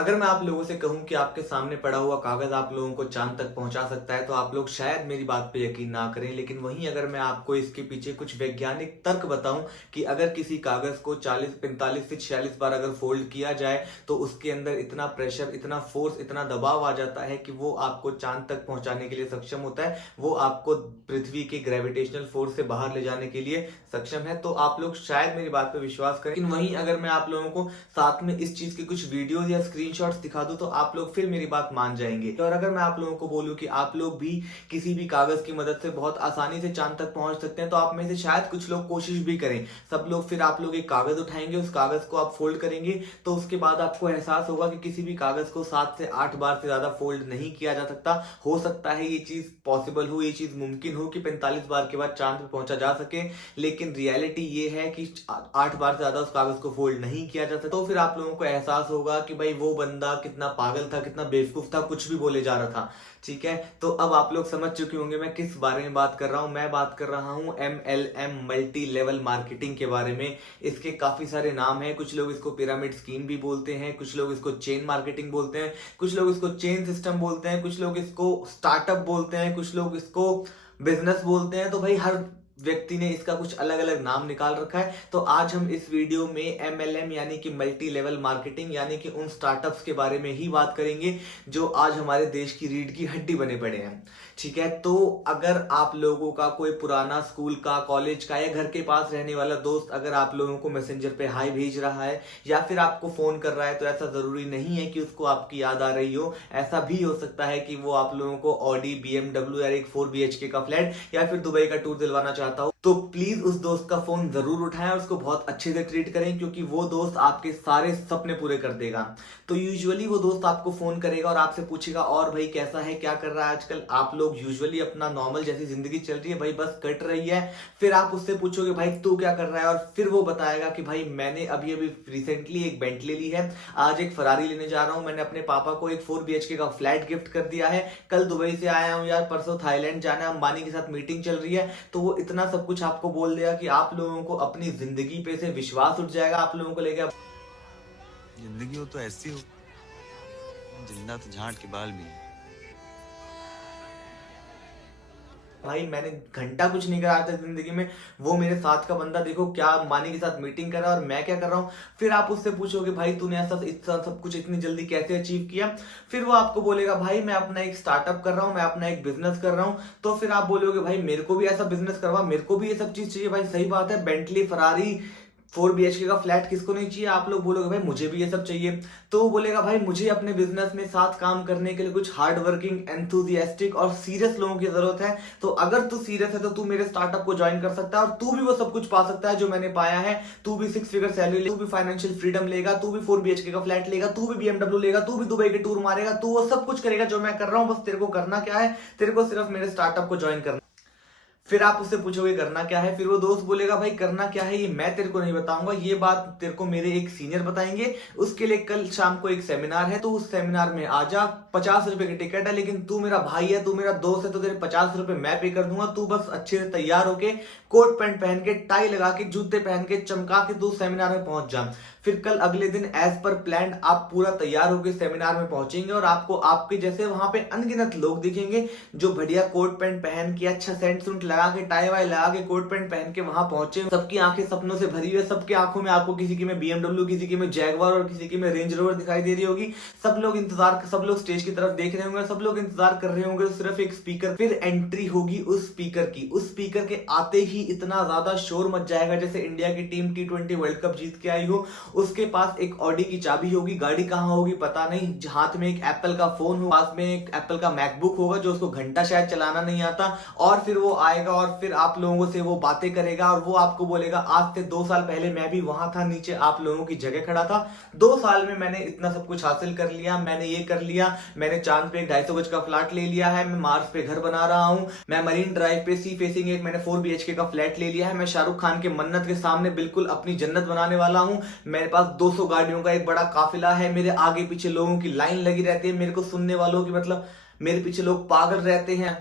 अगर मैं आप लोगों से कहूं कि आपके सामने पड़ा हुआ कागज आप लोगों को चांद तक पहुंचा सकता है तो आप लोग शायद मेरी बात पे यकीन ना करें। लेकिन वहीं अगर मैं आपको इसके पीछे कुछ वैज्ञानिक तर्क बताऊं कि अगर किसी कागज को 40 45 से 46 बार अगर फोल्ड किया जाए तो उसके अंदर इतना प्रेशर, इतना फोर्स, इतना दबाव आ जाता है कि वो आपको चांद तक पहुंचाने के लिए सक्षम होता है। वो आपको पृथ्वी के ग्रेविटेशनल फोर्स से बाहर ले जाने के लिए सक्षम है। तो आप लोग शायद मेरी बात पे विश्वास करें। लेकिन वहीं अगर मैं आप लोगों को साथ में इस चीज की कुछ वीडियो या स्क्रीनशॉट्स दिखा दूं तो आप लोग फिर मेरी बात मान जाएंगे। और अगर मैं आप लोगों को बोलूं कि आप लोग भी किसी भी कागज की मदद से बहुत आसानी से चांद तक पहुंच सकते हैं तो आप में से शायद कुछ लोग कोशिश भी करें। सब लोग फिर आप लोग एक कागज उठाएंगे, उस कागज को आप फोल्ड करेंगे तो उसके बाद आपको एहसास होगा कि किसी भी कागज को 7 से 8 बार से ज्यादा फोल्ड नहीं किया जा सकता। हो सकता है ये चीज पॉसिबल हो, ये चीज मुमकिन हो कि 45 बार के बाद चांद पे पहुंचा जा सके, लेकिन रियलिटी ये है कि 8 बार से ज्यादा उस कागज को फोल्ड नहीं किया जा सकता। तो फिर आप लोगों को एहसास होगा कि भाई वो बंदा कितना पागल था, कितना बेवकूफ था, कुछ भी बोले जा रहा था। ठीक है, तो अब आप लोग समझ चुके होंगे मैं किस बारे में बात कर रहा हूं। मैं बात कर रहा हूं MLM, मल्टी लेवल मार्केटिंग के बारे में। इसके काफी सारे नाम हैं। कुछ लोग इसको पिरामिड स्कीम भी बोलते हैं, कुछ लोग इसको चेन मार्केटिंग बोलते हैं, कुछ लोग इसको चेन सिस्टम बोलते हैं, कुछ लोग इसको स्टार्टअप बोलते हैं, कुछ लोग इसको बिजनेस बोलते हैं। तो भाई हर व्यक्ति ने इसका कुछ अलग अलग नाम निकाल रखा है। तो आज हम इस वीडियो में MLM यानी कि मल्टी लेवल मार्केटिंग यानी कि उन स्टार्टअप्स के बारे में ही बात करेंगे जो आज हमारे देश की रीढ़ की हड्डी बने पड़े हैं। ठीक है, तो अगर आप लोगों का कोई पुराना स्कूल का, कॉलेज का या घर के पास रहने वाला दोस्त अगर आप लोगों को मैसेंजर पे हाई भेज रहा है या फिर आपको फोन कर रहा है तो ऐसा जरूरी नहीं है कि उसको आपकी याद आ रही हो। ऐसा भी हो सकता है कि वो आप लोगों को ऑडी, BMW या एक 4 BHK का फ्लैट या फिर दुबई का टूर दिलवाना चाहता हो। तो प्लीज उस दोस्त का फोन जरूर उठाएं और उसको बहुत अच्छे से ट्रीट करें, क्योंकि वो दोस्त आपके सारे सपने पूरे कर देगा। तो यूजुअली वो दोस्त आपको फोन करेगा और आपसे पूछेगा और भाई कैसा है, क्या कर रहा है आजकल। आप लोग यूजुअली अपना नॉर्मल जैसी जिंदगी चल रही है भाई, बस कट रही है। फिर आप उससे पूछोगे भाई तू क्या कर रहा है, और फिर वो बताएगा कि भाई मैंने अभी अभी रिसेंटली एक बेंटली ली है, आज एक फरारी लेने जा रहा हूं, मैंने अपने पापा को एक 4 BHK का फ्लैट गिफ्ट कर दिया है, कल दुबई से आया हूं यार, परसों थाईलैंड जाना है, अंबानी के साथ मीटिंग चल रही है। तो वो इतना सब कुछ आपको बोल देगा कि आप लोगों को अपनी जिंदगी पे से विश्वास उठ जाएगा। आप लोगों को लेके जिंदगी हो तो ऐसी हो, जिंदा तो झांट के बाल भी है। भाई मैंने घंटा कुछ नहीं करा था जिंदगी में, वो मेरे साथ का बंदा देखो क्या अंबानी के साथ मीटिंग कर रहा है और मैं क्या कर रहा हूँ। फिर आप उससे पूछोगे भाई तूने ऐसा इतना सब कुछ इतनी जल्दी कैसे अचीव किया। फिर वो आपको बोलेगा भाई मैं अपना एक स्टार्टअप कर रहा हूँ, मैं अपना एक बिजनेस कर रहा हूँ। तो फिर आप बोलोगे भाई मेरे को भी ऐसा बिजनेस करवा, मेरे को भी ये सब चीज चाहिए। भाई सही बात है, बेंटली, फरारी, 4 BHK का फ्लैट किसको नहीं चाहिए। आप लोग बोलोगे भाई मुझे भी ये सब चाहिए। तो वो बोलेगा भाई मुझे अपने बिजनेस में साथ काम करने के लिए कुछ हार्ड वर्किंग, एंथुजियास्टिक और सीरियस लोगों की जरूरत है। तो अगर तू सीरियस है तो तू मेरे स्टार्टअप को ज्वाइन कर सकता है और तू भी वो सब कुछ पा सकता है जो मैंने पाया है। तू भी 6 फिगर सैलरी, तू भी फाइनेंशियल फ्रीडम लेगा, तू भी 4 BHK का फ्लैट लेगा, तू भी BMW लेगा, तू भी दुबई के टूर मारेगा, तू वो सब कुछ करेगा जो मैं कर रहा हूं। बस तेरे को करना क्या है, तेरे को सिर्फ मेरे स्टार्टअप को ज्वाइन करना। फिर आप उससे पूछोगे करना क्या है, फिर वो दोस्त बोलेगा भाई करना क्या है ये मैं तेरे को नहीं बताऊंगा, ये बात तेरे को मेरे एक सीनियर बताएंगे। उसके लिए कल शाम को एक सेमिनार है, तो उस सेमिनार में आ जा, 50 रुपए की टिकट है, लेकिन तू मेरा भाई है, तू मेरा दोस्त है, तो तेरे 50 रुपए मैं पे कर दूंगा। तू बस अच्छे से तैयार होके, कोट पैंट पहन के, टाई लगा के, जूते पहन के, चमका के तू सेमिनार में पहुंच जा। फिर कल अगले दिन एज पर प्लान आप पूरा तैयार होकर सेमिनार में पहुंचेंगे और आपको आपके जैसे वहां पे अनगिनत लोग दिखेंगे जो बढ़िया कोट पैंट पहन के, अच्छा सेंट सूट लगा के, टाई वाई लगा के, कोट पैंट पहन के वहां पहुंचे। सबकी आंखें सपनों से भरी हुई है, सबकी आंखों में आपको किसी की में BMW, किसी की में जैगवार और किसी की में रेंज रोवर दिखाई दे रही होगी। सब लोग स्टेज की तरफ देख रहे होंगे, सब लोग इंतजार कर रहे होंगे सिर्फ एक स्पीकर। फिर एंट्री होगी उस स्पीकर की, उस स्पीकर के आते ही इतना ज्यादा शोर मच जाएगा जैसे इंडिया की टीम T20 वर्ल्ड कप जीत के आई हो। उसके पास एक ऑडी की चाबी होगी, गाड़ी कहां होगी पता नहीं, हाथ में एक एप्पल का फोन हो, पास में एक एप्पल का मैकबुक होगा जो उसको घंटा शायद चलाना नहीं आता। और फिर वो आएगा और फिर आप लोगों से वो बातें करेगा और वो आपको बोलेगा आज से 2 साल पहले मैं भी वहां था, नीचे आप लोगों की जगह खड़ा था, 2 साल में मैंने इतना सब कुछ हासिल कर लिया, मैंने ये कर लिया, मैंने चांद पे एक 250 गज का फ्लैट ले लिया है, मैं मार्स पे घर बना रहा हूं, मैं मरीन ड्राइव पे सी फेसिंग एक मैंने 4 BHK का फ्लैट ले लिया है, मैं शाहरुख खान के मन्नत के सामने बिल्कुल अपनी जन्नत बनाने वाला हूं, मेरे पास 200 गाड़ियों का एक बड़ा काफिला है, मेरे आगे पीछे लोगों की लाइन लगी रहती है, मेरे को सुनने वालों की मतलब मेरे पीछे लोग पागल रहते हैं।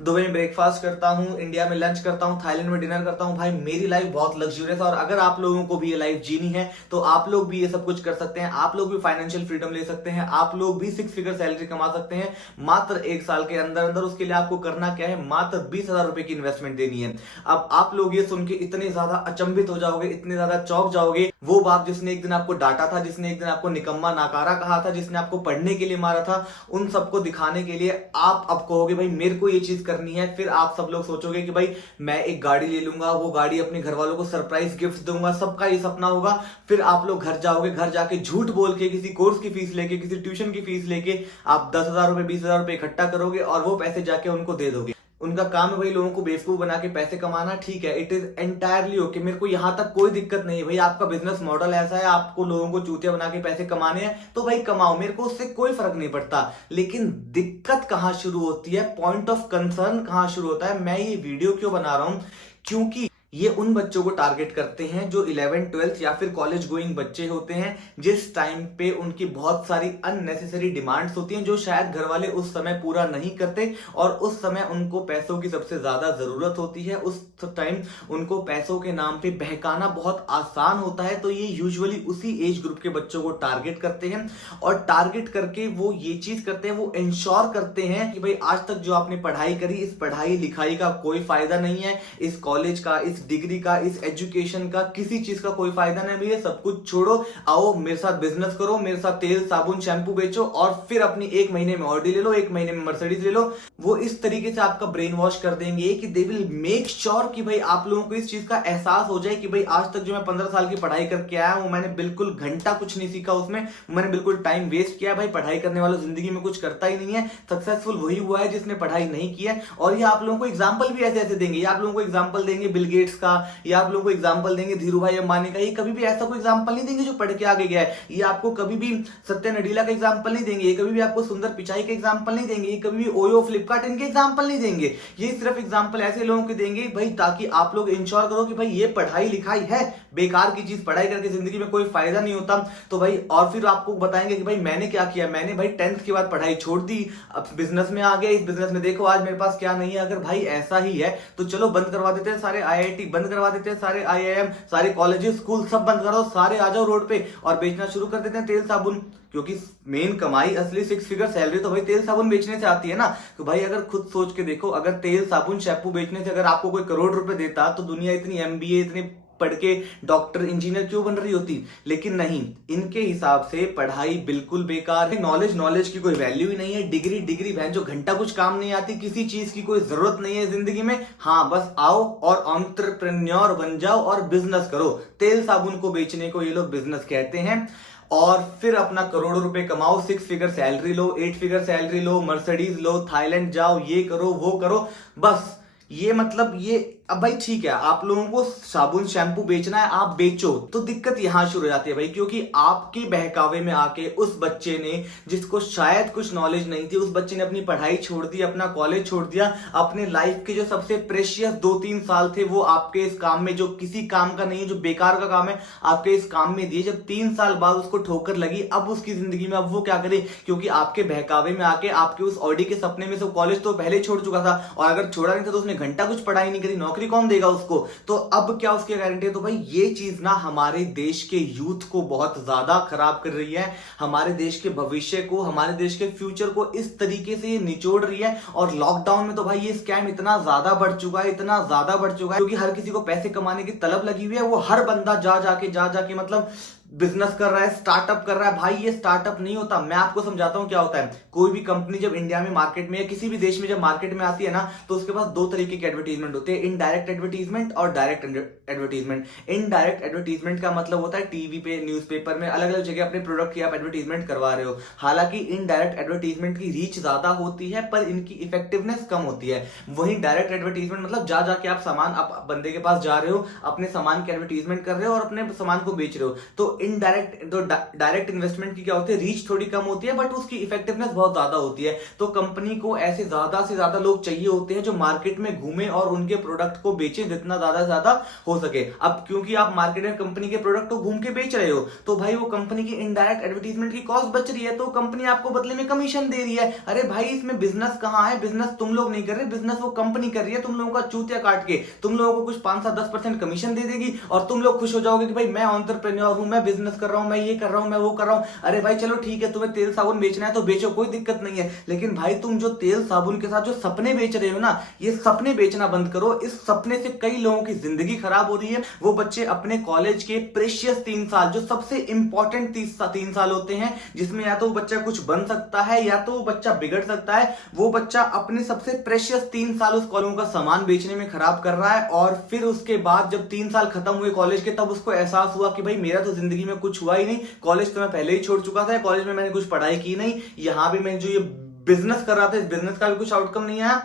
दुबई में ब्रेकफास्ट करता हूँ, इंडिया में लंच करता हूँ, थाईलैंड में डिनर करता हूँ। भाई मेरी लाइफ बहुत लग्जरियस है और अगर आप लोगों को भी ये लाइफ जीनी है तो आप लोग भी ये सब कुछ कर सकते हैं। आप लोग भी फाइनेंशियल फ्रीडम ले सकते हैं, आप लोग भी 6 फिगर सैलरी कमा सकते हैं मात्र 1 साल के अंदर अंदर। उसके लिए आपको करना क्या है, मात्र 20,000 रुपए की इन्वेस्टमेंट देनी है। अब आप लोग ये सुन के इतने ज्यादा अचंभित हो जाओगे, इतने ज्यादा चौंक जाओगे। वो बाप जिसने एक दिन आपको डांटा था, जिसने एक दिन आपको निकम्मा नाकारा कहा था, जिसने आपको पढ़ने के लिए मारा था, उन सबको दिखाने के लिए आप अब कहोगे भाई मेरे को ये चीज करनी है। फिर आप सब लोग सोचोगे कि भाई मैं एक गाड़ी ले लूंगा, वो गाड़ी अपने घर वालों को सरप्राइज गिफ्ट दूंगा, सबका ये सपना होगा। फिर आप लोग घर जाओगे, घर जाके झूठ बोल के किसी कोर्स की फीस लेके, किसी ट्यूशन की फीस लेके आप 10,000 रुपए 20,000 रुपए इकट्ठा करोगे और वो पैसे जाके उनको दे दोगे। उनका काम है भाई लोगों को बेवकूफ बना के पैसे कमाना, ठीक है, इट इज एंटायरली ओके, मेरे को यहां तक कोई दिक्कत नहीं है। भाई आपका बिजनेस मॉडल ऐसा है, आपको लोगों को चूतिया बना के पैसे कमाने हैं तो भाई कमाओ, मेरे को उससे कोई फर्क नहीं पड़ता। लेकिन दिक्कत कहां शुरू होती है, पॉइंट ऑफ कंसर्न कहां शुरू होता है। मैं ये वीडियो क्यों बना रहा हूं, क्योंकि ये उन बच्चों को टारगेट करते हैं जो 11th 12th या फिर कॉलेज गोइंग बच्चे होते हैं, जिस टाइम पे उनकी बहुत सारी अननेसेसरी डिमांड्स होती हैं जो शायद घर वाले उस समय पूरा नहीं करते और उस समय उनको पैसों की सबसे ज्यादा जरूरत होती है। उस टाइम उनको पैसों के नाम पे बहकाना बहुत आसान होता है। तो ये यूजुअली उसी एज ग्रुप के बच्चों को टारगेट करते हैं और टारगेट करके वो ये चीज करते हैं, वो इंश्योर करते हैं कि भाई आज तक जो आपने पढ़ाई करी, इस पढ़ाई लिखाई का कोई फायदा नहीं है, इस कॉलेज का, इस डिग्री का, इस एजुकेशन का, किसी चीज का कोई फायदा नहीं भैया, सब कुछ छोड़ो, आओ मेरे साथ बिजनेस करो, मेरे साथ तेल साबुन शैम्पू बेचो और फिर अपनी 1 महीने में ऑडी ले लो, 1 महीने में मर्सिडीज ले लो। वो इस तरीके से आपका ब्रेन वॉश कर देंगे कि दे विल मेक श्योर कि भाई आप लोगों को इस चीज का एहसास हो जाए कि भाई आज तक जो मैं 15 साल की पढ़ाई करके आया हूं, मैंने बिल्कुल घंटा कुछ नहीं सीखा उसमें, मैंने बिल्कुल टाइम वेस्ट किया। भाई पढ़ाई करने वाला जिंदगी में कुछ करता ही नहीं है, सक्सेसफुल वही हुआ है जिसने पढ़ाई नहीं किया। और ये आप लोगों को एग्जाम्पल भी ऐसे ऐसे देंगे, ये आप लोगों को एग्जाम्पल देंगे बिल गेट्स का, या आप लोगों को एग्जांपल देंगे धीरू भाई अंबानी का। ये कभी भी ऐसा कोई एग्जांपल नहीं देंगे जो पढ़ के आगे गया है। ये आपको कभी भी सत्य नडीला का एग्जांपल नहीं देंगे, ये कभी भी आपको सुंदर पिचाई का एग्जांपल नहीं देंगे, ये कभी भी ओयो फ्लिपकार्ट इनके एग्जांपल नहीं देंगे। ये सिर्फ एग्जांपल ऐसे लोगों के देंगे भाई ताकि आप लोग इंश्योर करो कि भाई ये पढ़ाई लिखाई है बेकार की चीज, पढ़ाई करके जिंदगी में कोई फायदा नहीं होता। तो भाई और फिर आपको बताएंगे कि भाई मैंने क्या किया, मैंने भाई 10th के बाद पढ़ाई छोड़ दी, अब बिजनेस में आ गया, इस बिजनेस में देखो आज मेरे पास क्या नहीं है। अगर भाई ऐसा ही है तो चलो बंद करवा देते हैं सारे IIT, बंद करवा देते हैं सारे IIM, सारे कॉलेजेस स्कूल सब बंद करो, सारे आ जाओ रोड पे और बेचना शुरू कर देते हैं तेल साबुन। क्योंकि मेन कमाई असली 6 फिगर सैलरी तो भाई तेल साबुन बेचने से आती है ना। तो भाई अगर खुद सोच के देखो, अगर तेल साबुन शैम्पू बेचने से अगर आपको कोई करोड़ रुपए देता तो दुनिया इतनी MBA इतने पढ़ के डॉक्टर इंजीनियर क्यों बन रही होती। लेकिन नहीं, इनके हिसाब से पढ़ाई बिल्कुल बेकार है, नॉलेज की कोई वैल्यू ही नहीं है, डिग्री बहन जो घंटा कुछ काम नहीं आती, किसी चीज की कोई जरूरत नहीं है जिंदगी में। हाँ बस आओ और एंटरप्रेन्योर बन जाओ और बिजनेस करो। तेल साबुन को बेचने को ये लोग बिजनेस कहते हैं और फिर अपना करोड़ों रुपए कमाओ, 6 फिगर सैलरी लो, 8 फिगर सैलरी लो, मर्सिडीज लो, थाईलैंड जाओ, ये करो वो करो। बस ये मतलब ये अब भाई ठीक है, आप लोगों को साबुन शैम्पू बेचना है, आप बेचो। तो दिक्कत यहां शुरू हो जाती है भाई, क्योंकि आपके बहकावे में आके उस बच्चे ने, जिसको शायद कुछ नॉलेज नहीं थी, उस बच्चे ने अपनी पढ़ाई छोड़ दी, अपना कॉलेज छोड़ दिया, अपने लाइफ के जो सबसे प्रेशियस 2-3 साल थे वो आपके इस काम में, जो किसी काम का नहीं है, जो बेकार का काम है, आपके इस काम में दिए। जब 3 साल बाद उसको ठोकर लगी, अब उसकी जिंदगी में अब वो क्या करे, क्योंकि आपके बहकावे में आके आपके उस ऑडी के सपने में से कॉलेज तो पहले छोड़ चुका था और अगर छोड़ा नहीं था तो उसने घंटा कुछ पढ़ाई नहीं करी, नौकरी कौन देगा उसको। तो अब क्या उसकी गारंटी है। तो भाई ये चीज ना हमारे देश के यूथ को बहुत ज्यादा खराब कर रही है, हमारे देश के भविष्य को, हमारे देश के फ्यूचर को इस तरीके से ये निचोड़ रही है। और लॉकडाउन में तो भाई ये स्कैम इतना ज्यादा बढ़ चुका है, इतना ज्यादा बढ़ चुका है, क्योंकि हर किसी को पैसे कमाने की तलब लगी हुई है। वो हर बंदा जा जाके मतलब बिजनेस कर रहा है, स्टार्टअप कर रहा है। भाई ये स्टार्टअप नहीं होता, मैं आपको समझाता हूं क्या होता है। कोई भी कंपनी जब इंडिया में मार्केट में या किसी भी देश में जब मार्केट में आती है ना, तो उसके पास 2 तरीके के एडवर्टीजमेंट होते हैं, इनडायरेक्ट एडवर्टीजमेंट और डायरेक्ट एडवर्टीजमेंट। इनडायरेक्ट एडवर्टीजमेंट का मतलब होता है टीवी पे, न्यूज़पेपर में, अलग अलग जगह अपने प्रोडक्ट की आप एडवर्टीजमेंट करवा रहे हो। हालांकि इनडायरेक्ट एडवर्टीजमेंट की रीच ज्यादा होती है पर इनकी इफेक्टिवनेस कम होती है। वहीं डायरेक्ट एडवर्टीजमेंट मतलब जाके आप सामान, आप बंदे के पास जा रहे हो, अपने सामान की एडवर्टीजमेंट कर रहे हो और अपने सामान को बेच रहे हो। तो डायरेक्ट इन्वेस्टमेंट की क्या होती है, रीच थोड़ी कम होती है बट उसकी इफेक्टिवनेस बहुत ज्यादा होती है। तो कंपनी को ऐसे ज्यादा से ज्यादा लोग चाहिए होते हैं जो मार्केट में घूमे और उनके प्रोडक्ट को बेचे जितना ज्यादा से ज्यादा हो सके। अब क्योंकि आप मार्केट में कंपनी के प्रोडक्ट को घूम के बेच रहे हो तो भाई वो कंपनी की इनडायरेक्ट एडवर्टीजमेंट की कॉस्ट बच रही है, तो कंपनी आपको बदले में कमीशन दे रही है। अरे भाई इसमें बिजनेस कहां है, बिजनेस तुम लोग नहीं कर रहे, बिजनेस वो कंपनी कर रही है। तुम लोगों का चूतिया काट के तुम लोगों को कुछ 5-10% कमीशन दे देगी और तुम लोग खुश हो जाओगे कि भाई मैं एंटरप्रेन्योर हूं, मैं बिजनेस कर रहा हूं, मैं ये कर रहा हूं, मैं वो कर रहा हूं। अरे भाई चलो ठीक है, तुम्हें तेल साबुन बेचना है तो बेचो, कोई दिक्कत नहीं है, लेकिन भाई तुम जो तेल साबुन के साथ जो सपने बेच रहे हो ना, ये सपने बेचना बंद करो। इस सपने से कई लोगों की जिंदगी खराब हो रही है। वो बच्चे अपने कॉलेज के प्रेशियस 3 साल, जो सबसे इंपॉर्टेंट 3 साल होते हैं, जिसमें या तो वो बच्चा कुछ बन सकता है या तो वो बच्चा बिगड़ सकता है, वो बच्चा अपने सबसे प्रेशियस 3 साल उस कॉलेज का सामान बेचने में खराब कर रहा है। और फिर उसके बाद जब 3 साल खत्म हुए कॉलेज के, तब उसको एहसास हुआ कि भाई मेरा तो जिंदगी में कुछ हुआ ही नहीं, कॉलेज तो मैं पहले ही छोड़ चुका था, कॉलेज में मैंने कुछ पढ़ाई की नहीं, यहां भी मैं जो ये बिजनेस कर रहा था इस बिजनेस का भी कुछ आउटकम नहीं आया,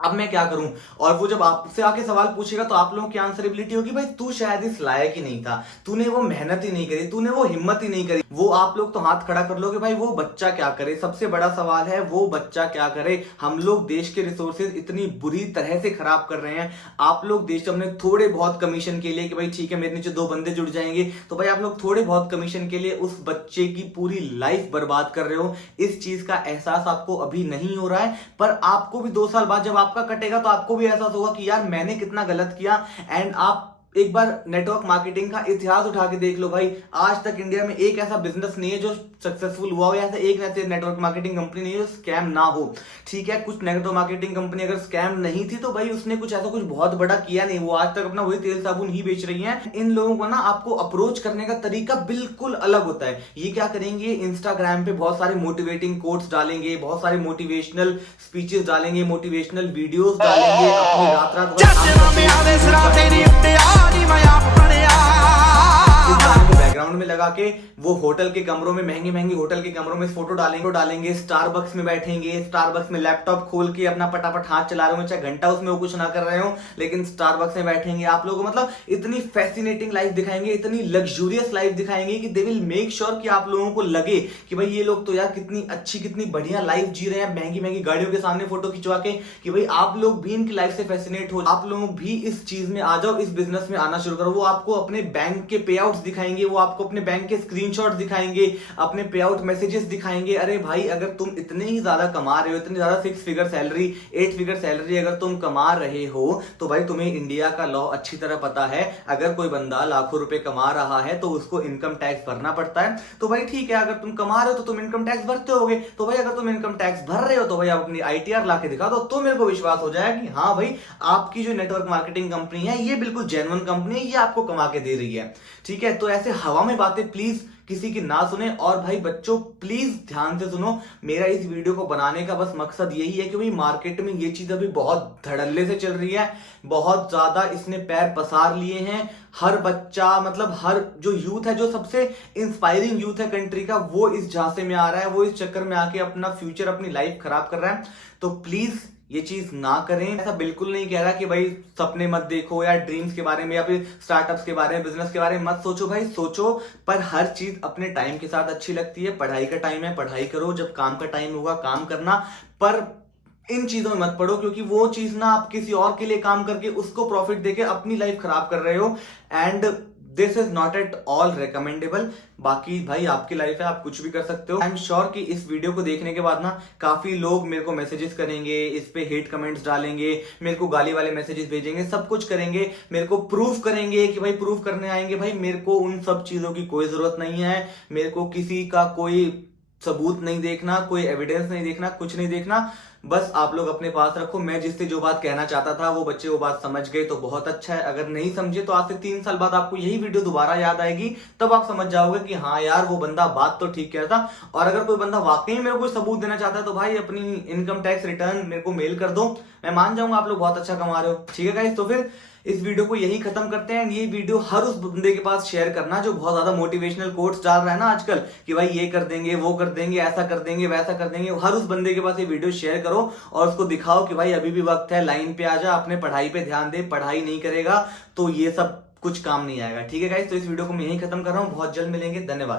अब मैं क्या करूं। और वो जब आपसे आके सवाल पूछेगा तो आप लोगों की आंसरेबिलिटी होगी भाई तू शायद इस लायक ही नहीं था, तूने वो मेहनत ही नहीं करी, तूने वो हिम्मत ही नहीं करी। वो आप लोग तो हाथ खड़ा कर लोगे भाई वो बच्चा क्या करे। सबसे बड़ा सवाल है वो बच्चा क्या करे। हम लोग देश के रिसोर्सेज इतनी बुरी तरह से खराब कर रहे हैं। आप लोग देश में थोड़े बहुत कमीशन के लिए कि भाई ठीक है मेरे नीचे 2 बंदे जुड़ जाएंगे, तो भाई आप लोग थोड़े बहुत कमीशन के लिए उस बच्चे की पूरी लाइफ बर्बाद कर रहे हो। इस चीज का एहसास आपको अभी नहीं हो रहा है, पर आपको भी 2 साल बाद जब आपका कटेगा तो आपको भी एहसास होगा कि यार मैंने कितना गलत किया। एंड आप एक बार नेटवर्क मार्केटिंग का इतिहास उठा के देख लो भाई, आज तक इंडिया में एक ऐसा बिजनेस नहीं है जो सक्सेसफुल हुआ हो, या एक ऐसे नेटवर्क मार्केटिंग कंपनी नहीं है जो स्कैम ना हो। ठीक है, कुछ नेटवर्क मार्केटिंग कंपनी अगर स्कैम नहीं थी तो भाई उसने कुछ ऐसा कुछ बहुत बड़ा किया नहीं, वो आज तक अपना वही तेल साबुन ही बेच रही हैं। इन लोगों को ना आपको अप्रोच करने का तरीका बिल्कुल अलग होता है। ये क्या करेंगे, इंस्टाग्राम पे बहुत सारे मोटिवेटिंग कोट्स डालेंगे, बहुत सारे मोटिवेशनल स्पीचेस डालेंगे, मोटिवेशनल वीडियोस डालेंगे, अपनी रात बैकग्राउंड में लगा के वो होटल के कमरों में, महंगे महंगे होटल के कमरों में फोटो डालेंगे, स्टारबक्स में बैठेंगे, स्टारबक्स में लैपटॉप खोल के अपना फटाफट हाथ चला रहे हो, चाहे घंटा उसमें वो कुछ ना कर रहे हो, लेकिन स्टारबक्स में बैठेंगे। आप लोगों को मतलब इतनी फैसिनेटिंग लाइफ दिखाएंगे, इतनी लग्जूरियस लाइफ दिखाएंगे कि दे विल मेक श्योर कि आप लोगों को लगे कि भाई ये लोग तो यार कितनी अच्छी कितनी बढ़िया लाइफ जी रहे हैं, महंगी महंगी गाड़ियों के सामने फोटो खिंचवा के, कि भाई आप लोग भी इनकी लाइफ से फैसिनेट हो, आप लोग भी इस चीज में आ जाओ, इस बिजनेस में आना शुरू करो। वो आपको अपने बैंक के पे आउट्स दिखाएंगे, वो आपको अपने बैंक के स्क्रीनशॉट दिखाएंगे, अपने पे आउट मैसेजेस दिखाएंगे। अरे भाई अगर तुम इतने ही ज्यादा कमा रहे हो, इतनी ज्यादा 6 फिगर सैलरी 8 फिगर सैलरी अगर तुम कमा रहे हो, तो भाई तुम्हें इंडिया का लॉ अच्छी तरह पता है। अगर कोई बंदा लाखों रुपए कमा रहा है तो उसको इनकम टैक्स भरना पड़ता है। तो भाई ठीक है, अगर तुम कमा रहे हो तो तुम इनकम टैक्स भरते होगे, तो भाई अगर तुम इनकम टैक्स भर रहे हो तो भाई आप अपनी ITR ला के दिखा दो, तो मेरे को विश्वास हो जाएगा कि हाँ भाई आपकी जो नेटवर्क मार्केटिंग कंपनी है ये बिल्कुल जेन्युइन कंपनी है, ये आपको कमा के दे रही है। ठीक है, तो ऐसे हवा में बातें प्लीज किसी की ना सुने। और भाई बच्चों प्लीज ध्यान से सुनो, मेरा इस वीडियो को बनाने का बस मकसद यही है कि भाई मार्केट में ये चीज अभी बहुत धड़ल्ले से चल रही है, बहुत ज्यादा इसने पैर पसार लिए हैं। हर बच्चा मतलब हर जो यूथ है, जो सबसे इंस्पायरिंग यूथ है कंट्री का, वो इस झांसे में आ रहा है, वो इस चक्कर में आके अपना फ्यूचर अपनी लाइफ खराब कर रहा है। तो प्लीज ये चीज ना करें। ऐसा बिल्कुल नहीं कह रहा कि भाई सपने मत देखो या ड्रीम्स के बारे में या फिर स्टार्टअप्स के बारे में, बिजनेस के बारे में मत सोचो। भाई सोचो, पर हर चीज अपने टाइम के साथ अच्छी लगती है। पढ़ाई का टाइम है, पढ़ाई करो, जब काम का टाइम होगा काम करना, पर इन चीजों में मत पड़ो, क्योंकि वो चीज ना आप किसी और के लिए काम करके उसको प्रॉफिट देके अपनी लाइफ खराब कर रहे हो। And this is not at all recommendable. बाकी भाई आपकी लाइफ है, आप कुछ भी कर सकते हो। आई एम श्योर कि इस वीडियो को देखने के बाद ना काफी लोग मेरे को मैसेजेस करेंगे, इस पे हेट कमेंट्स डालेंगे, मेरे को गाली वाले मैसेजेस भेजेंगे, सब कुछ करेंगे, मेरे को प्रूफ करेंगे कि भाई प्रूफ करने आएंगे। भाई मेरे को उन सब चीजों की कोई जरूरत नहीं है, मेरे को किसी का कोई सबूत नहीं देखना, कोई एविडेंस नहीं देखना, कुछ नहीं देखना। बस आप लोग अपने पास रखो। मैं जिससे जो बात कहना चाहता था वो बच्चे वो बात समझ गए तो बहुत अच्छा है। अगर नहीं समझे तो आज से 3 साल बाद आपको यही वीडियो दोबारा याद आएगी, तब आप समझ जाओगे कि हाँ यार वो बंदा बात तो ठीक कह रहा था। और अगर कोई बंदा वाकई मेरे को सबूत देना चाहता है तो भाई अपनी इनकम टैक्स रिटर्न मेरे को मेल कर दो, मैं मान जाऊंगा आप लोग बहुत अच्छा कमा रहे हो। ठीक है गाइस, तो फिर इस वीडियो को यही खत्म करते हैं। ये वीडियो हर उस बंदे के पास शेयर करना जो बहुत ज्यादा मोटिवेशनल कोट्स डाल रहा है ना आजकल, कि भाई ये कर देंगे, वो कर देंगे, ऐसा कर देंगे, वैसा कर देंगे। हर उस बंदे के पास ये वीडियो शेयर करो और उसको दिखाओ कि भाई अभी भी वक्त है, लाइन पे आ जा, अपने पढ़ाई पे ध्यान दे। पढ़ाई नहीं करेगा तो ये सब कुछ काम नहीं आएगा। ठीक है गाइस, तो इस वीडियो को मैं यहीं खत्म कर रहा हूँ। बहुत जल्द मिलेंगे। धन्यवाद।